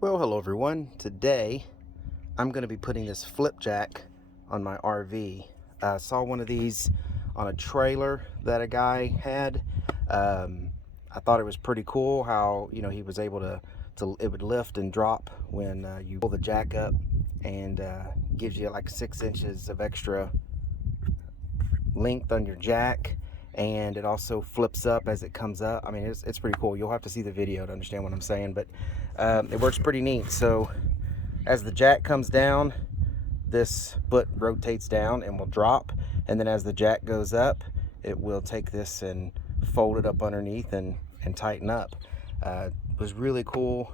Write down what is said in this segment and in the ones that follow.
Well, hello everyone. Today I'm going to be putting this flip jack on my RV. I saw one of these on a trailer that a guy had. I thought it was pretty cool how he was able to it would lift and drop when you pull the jack up, and gives you like 6 inches of extra length on your jack, and it also flips up as it comes up. I mean, it's pretty cool. You'll have to see the video to understand what I'm saying, but it works pretty neat. So as the jack comes down, this foot rotates down and will drop, and then as the jack goes up, it will take this and fold it up underneath and tighten up. It was really cool,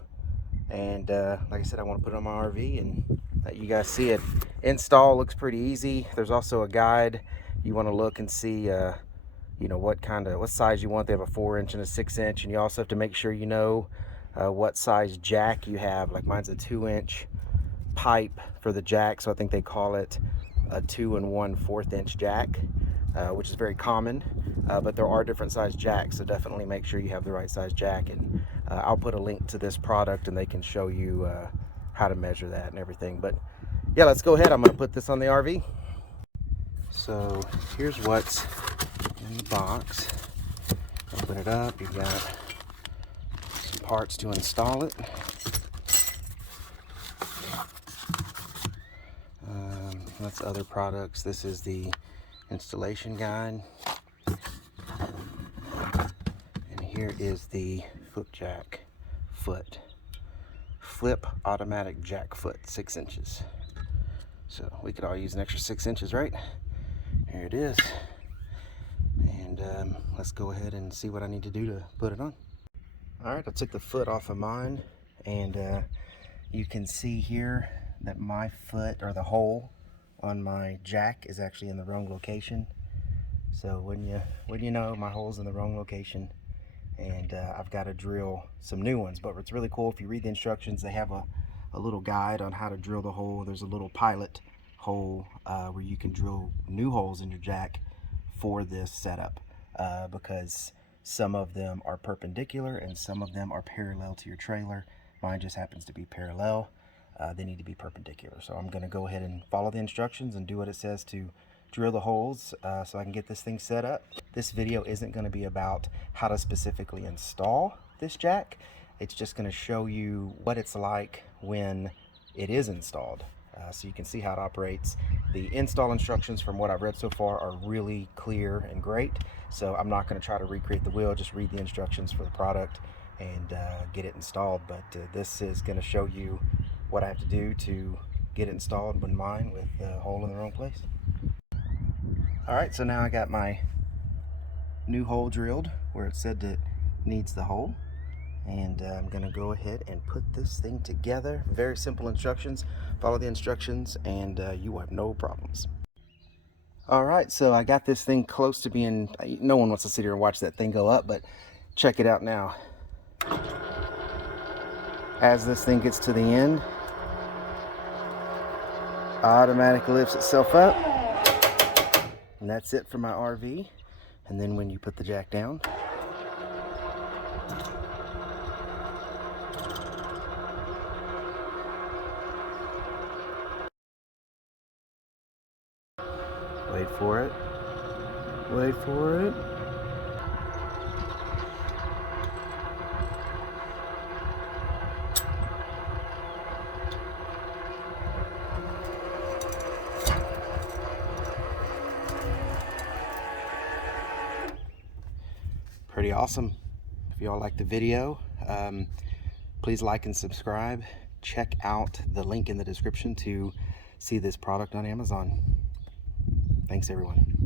and like I said, I want to put it on my RV and let you guys see it. Install looks pretty easy. There's also a guide. You want to look and see what size you want. They have a 4-inch and a 6-inch, and you also have to make sure you know what size jack you have. Like mine's a 2-inch pipe for the jack, so I think they call it a 2 1/4 inch jack, which is very common, but there are different size jacks, so definitely make sure you have the right size jack. And I'll put a link to this product and they can show you how to measure that and everything. But yeah, let's go ahead. I'm going to put this on the RV. So here's what's in the box. Open it up. You've got some parts to install it. That's other products. This is the installation guide, and here is the flip automatic jack foot, 6 inches. So we could all use an extra 6 inches, right? Here it is, and let's go ahead and see what I need to do to put it on. All right, I took the foot off of mine, and you can see here that my foot, or the hole on my jack, is actually in the wrong location. So when you know, my hole's in the wrong location, and I've got to drill some new ones. But it's really cool. If you read the instructions, they have a little guide on how to drill the hole. There's a little pilot hole where you can drill new holes in your jack for this setup, because some of them are perpendicular and some of them are parallel to your trailer. Mine just happens to be parallel. They need to be perpendicular. So I'm going to go ahead and follow the instructions and do what it says to drill the holes so I can get this thing set up. This video isn't going to be about how to specifically install this jack. It's just going to show you what it's like when it is installed, so you can see how it operates. The install instructions, from what I've read so far, are really clear and great. So I'm not going to try to recreate the wheel. Just read the instructions for the product and get it installed. But this is going to show you what I have to do to get it installed with mine, with the hole in the wrong place. Alright, so now I got my new hole drilled where it said it needs the hole, and I'm going to go ahead and put this thing together. Very simple instructions. Follow the instructions and you will have no problems. Alright, so I got this thing close to being, no one wants to sit here and watch that thing go up, but check it out now. As this thing gets to the end, automatically lifts itself up, and that's it for my RV. And then when you put the jack down, wait for it, wait for it. Pretty awesome. If y'all like the video, please like and subscribe. Check out the link in the description to see this product on Amazon. Thanks everyone.